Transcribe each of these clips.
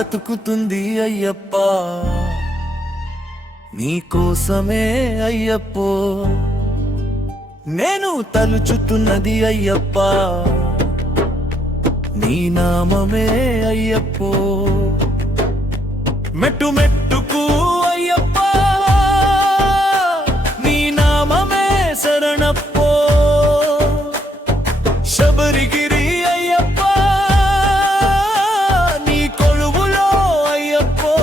బ్రతుకుతుంది అయ్యప్ప నీకోసమే అయ్యప్పో నేను తలుచుతున్నది అయ్యప్ప నీ నామమే అయ్యప్పో మెట్టు మెట్టుకు అయ్యప్ప నీ నామమే శరణప్పో శబరిగిరి అయ్యప్ప నీ కొలువులో అయ్యప్పో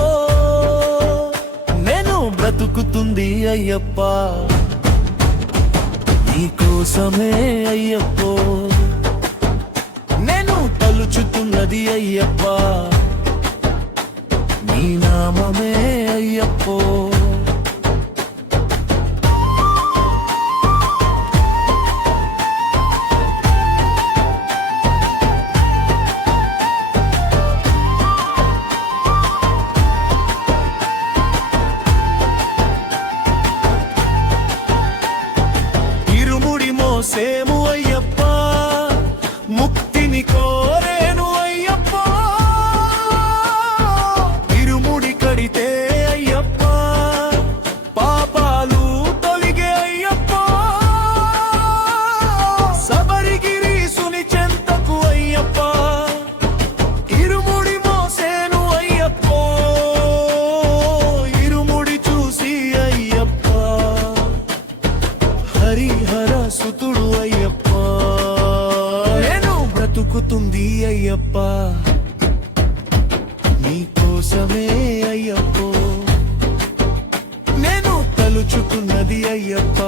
నేను బ్రతుకుతుంది అయ్యప్ప నీకోసమే అయ్యప్పో నేను తలుచుతున్నది అయ్యప్ప నీ నామమే అయ్యప్పో ఇరుముడి మోసేము అయ్యప్ప ముక్తిని కోరేను అయ్యప్ప ఇరుముడి కడితే అయ్యప్ప పాపాలు తొలిగే అయ్యప్ప శబరిగిరి సుని చెంతకు అయ్యప్ప ఇరుముడి మోసేను అయ్యప్ప ఇరుముడి చూసి అయ్యప్ప హరిహర సుతుడు అయ్యప్ప బ్రతుకుతుంది అయ్యప్ప నీకోసమే అయ్యప్పో నేను తలుచుకున్నది అయ్యప్ప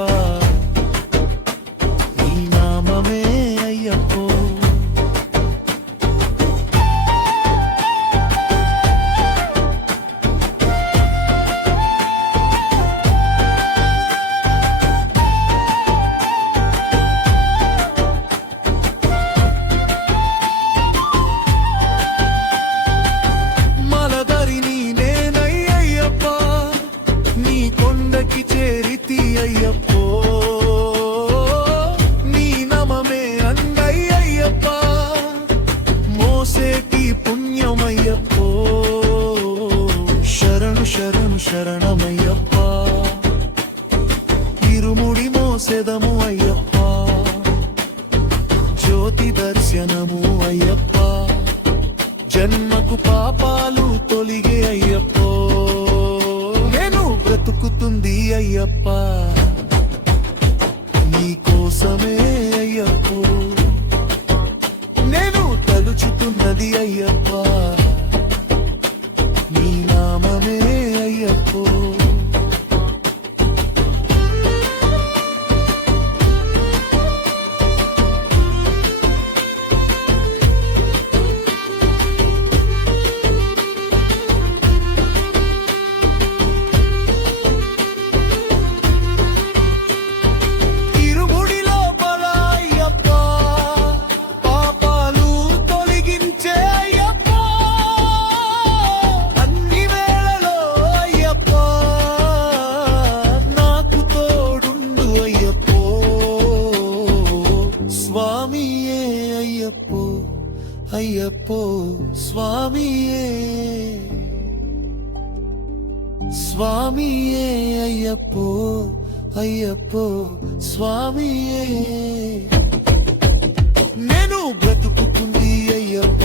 నీ నామమే అయ్యప్పో చేరితి అయ్యప్పో నీ నమమే అండై అయ్యప్ప మోసేటి పుణ్యమయ్యప్పో శరణు శరణు శరణమయ్యప్ప ఇరుముడి మోసెదము అయ్యప్ప జ్యోతి దర్శనము అయ్యప్ప జన్మకు పాపాలు తొలిగే అయ్యప్పో బ్రతుకుతుంది అయ్యప్ప నీకోసమే అయ్యప్పో నేను తలుచుతున్నది అయ్యప్ప నీ నామమే అయ్యప్పో అయ్యప్పో స్వామియే స్వామియే అయ్యప్పో అయ్యప్పో స్వామియే నేను బ్రతుకుతుంది అయ్యప్ప